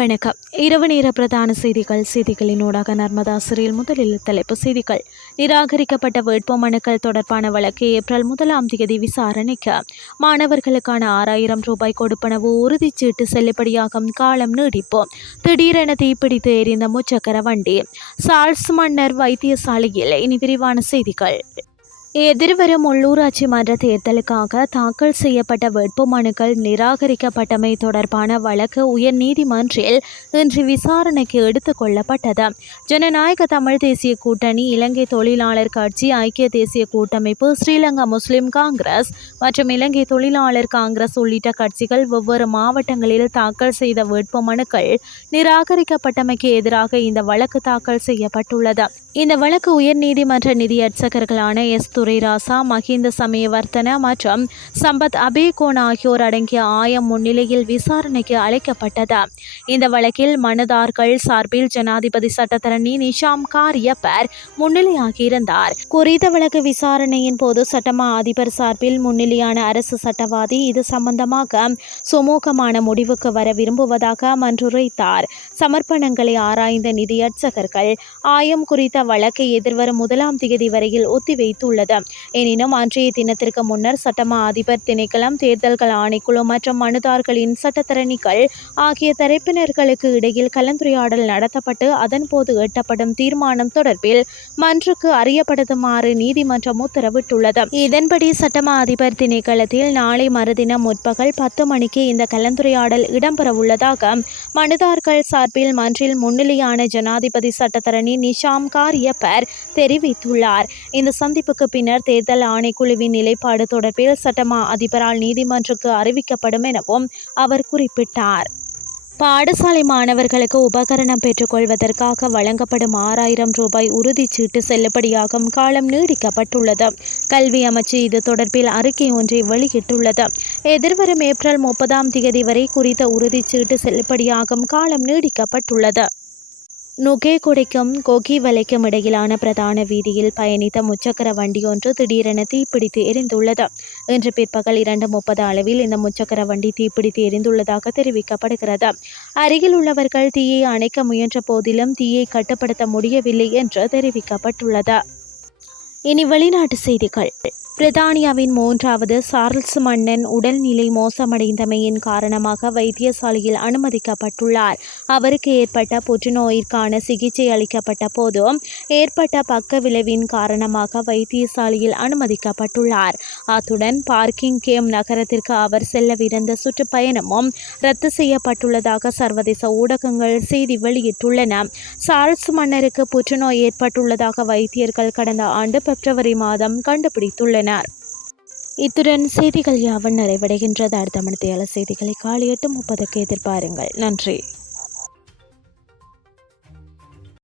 வணக்கம். இரவு நேர பிரதான செய்திகள் செய்திகளினூடாக நர்மதா சிறையில் முதலில் தலைப்பு செய்திகள். நிராகரிக்கப்பட்ட வேட்புமனுக்கள் தொடர்பான வழக்கு ஏப்ரல் முதலாம் தேதி விசாரணைக்கு மாணவர்களுக்கான ஆறாயிரம் ரூபாய் கொடுப்பனவு உறுதிச்சீட்டு செல்லுபடியாகும் காலம் நீடிப்போம். திடீரென தீப்பிடித்து எரிந்த முச்சக்கர வண்டி. சார்ஸ் மன்னர் வைத்தியசாலையில் இனி விரிவான செய்திகள். எதிர்வரும் உள்ளூராட்சி மன்ற தேர்தலுக்காக தாக்கல் செய்யப்பட்ட வேட்புமனுக்கள் நிராகரிக்கப்பட்டமை தொடர்பான வழக்கு உயர்நீதிமன்றில் இன்று விசாரணைக்கு எடுத்துக் கொள்ளப்பட்டது. ஜனநாயக தமிழ் தேசிய கூட்டணி இலங்கை தொழிலாளர் கட்சி ஐக்கிய தேசிய கூட்டமைப்பு ஸ்ரீலங்கா முஸ்லிம் காங்கிரஸ் மற்றும் இலங்கை தொழிலாளர் காங்கிரஸ் உள்ளிட்ட கட்சிகள் வெவ்வேறு மாவட்டங்களில் தாக்கல் செய்த வேட்புமனுக்கள் நிராகரிக்கப்பட்டமைக்கு எதிராக இந்த வழக்கு தாக்கல் செய்யப்பட்டுள்ளது. இந்த வழக்கு உயர்நீதிமன்ற நிதியர்ச்சகர்களான எஸ் துரைராசா மஹிந்த சமயவர்த்தன மற்றும் சம்பத் அபேகோன் ஆகியோர் அடங்கிய ஆயம் முன்னிலையில் விசாரணைக்கு அழைக்கப்பட்டது. இந்த வழக்கில் மனுதார்கள் சார்பில் ஜனாதிபதி சட்டத்தரணி நிஷாம் காரியப்பர் முன்னிலையாகியிருந்தார். குறித்த வழக்கு விசாரணையின் போது சட்டமா அதிபர் சார்பில் முன்னிலையான அரசு சட்டவாதி இது சம்பந்தமாக சுமூகமான முடிவுக்கு வர விரும்புவதாக மன்றுரைத்தார். சமர்ப்பணங்களை ஆராய்ந்த நிதியர்ச்சகர்கள் ஆயம் குறித்த வழக்கை எதிர்வரும் முதலாம் தேதி வரையில் ஒத்திவைத்துள்ளது. எனினும் அன்றைய தினத்திற்கு முன்னர் சட்டமா அதிபர் திணைக்களம் தேர்தல்கள் ஆணைக்குழு மற்றும் மனுதார்களின் சட்டத்தரணிகள் ஆகிய தரப்பினர்களுக்கு இடையில் கலந்துரையாடல் நடத்தப்பட்டு அதன்போது எட்டப்படும் தீர்மானம் தொடர்பில் மன்றுக்கு அறியப்படுத்துமாறு நீதிமன்றம் உத்தரவிட்டுள்ளது. இதன்படி சட்டமா அதிபர் திணைக்களத்தில் நாளை மறுதினம் முற்பகல் பத்து மணிக்கு இந்த கலந்துரையாடல் இடம்பெறவுள்ளதாக மனுதார்கள் சார்பில் மன்றில் முன்னிலையான ஜனாதிபதி சட்டத்தரணி நிஷாம் காரியப்பர் தெரிவித்துள்ளார். இந்த சந்திப்புக்கு பின்னர் தேர்தல் ஆணைக்குழுவின் நிலைப்பாடு தொடர்பில் சட்டமா அதிபரால் நீதிமன்றுக்கு அறிவிக்கப்படும் எனவும் அவர் குறிப்பிட்டார். பாடசாலை மாணவர்களுக்கு உபகரணம் பெற்றுக்கொள்வதற்காக வழங்கப்படும் ஆறாயிரம் ரூபாய் உறுதிச்சீட்டு செல்லுபடியாகும் காலம் நீடிக்கப்பட்டுள்ளது. கல்வி அமைச்சு இது தொடர்பில் அறிக்கை ஒன்றை வெளியிட்டுள்ளது. எதிர்வரும் ஏப்ரல் முப்பதாம் தேதி வரை குறித்த உறுதிச்சீட்டு செல்லுபடியாகும் காலம் நீடிக்கப்பட்டுள்ளது. நுகேகுடைக்கும் கொகிவலைக்கும் இடையிலான பிரதான வீதியில் பயணித்த முச்சக்கர வண்டி ஒன்று திடீரென தீப்பிடித்து எரிந்துள்ளது. இன்று பிற்பகல் இரண்டு முப்பது அளவில் இந்த முச்சக்கர வண்டி தீப்பிடித்து எரிந்துள்ளதாக தெரிவிக்கப்படுகிறது. அருகில் உள்ளவர்கள் தீயை அணைக்க முயன்ற போதிலும் தீயை கட்டுப்படுத்த முடியவில்லை என்று தெரிவிக்கப்பட்டுள்ளது. இனி வெளிநாட்டு செய்திகள். பிரித்தானியாவின் மூன்றாவது சார்ல்ஸ் மன்னன் உடல்நிலை மோசமடைந்தமையின் காரணமாக வைத்தியசாலையில் அனுமதிக்கப்பட்டுள்ளார். அவருக்கு ஏற்பட்ட புற்றுநோயிற்கான சிகிச்சை அளிக்கப்பட்ட போது ஏற்பட்ட பக்க விளைவின் காரணமாக வைத்தியசாலையில் அனுமதிக்கப்பட்டுள்ளார். அத்துடன் பார்க்கிங் கேம் நகரத்திற்கு அவர் செல்லவிருந்த சுற்றுப்பயணமும் ரத்து செய்யப்பட்டுள்ளதாக சர்வதேச ஊடகங்கள் செய்தி வெளியிட்டுள்ளன. சார்ல்ஸ் மன்னருக்கு புற்றுநோய் ஏற்பட்டுள்ளதாக வைத்தியர்கள் கடந்த ஆண்டு பிப்ரவரி மாதம் கண்டுபிடித்துள்ளனர். இத்துடன் செய்திகள் யாவன் நிறைவடைகின்றது. அடுத்த மணித்தையாளர் செய்திகளை காலை எட்டு முப்பதுக்கு எதிர்பாருங்கள். நன்றி.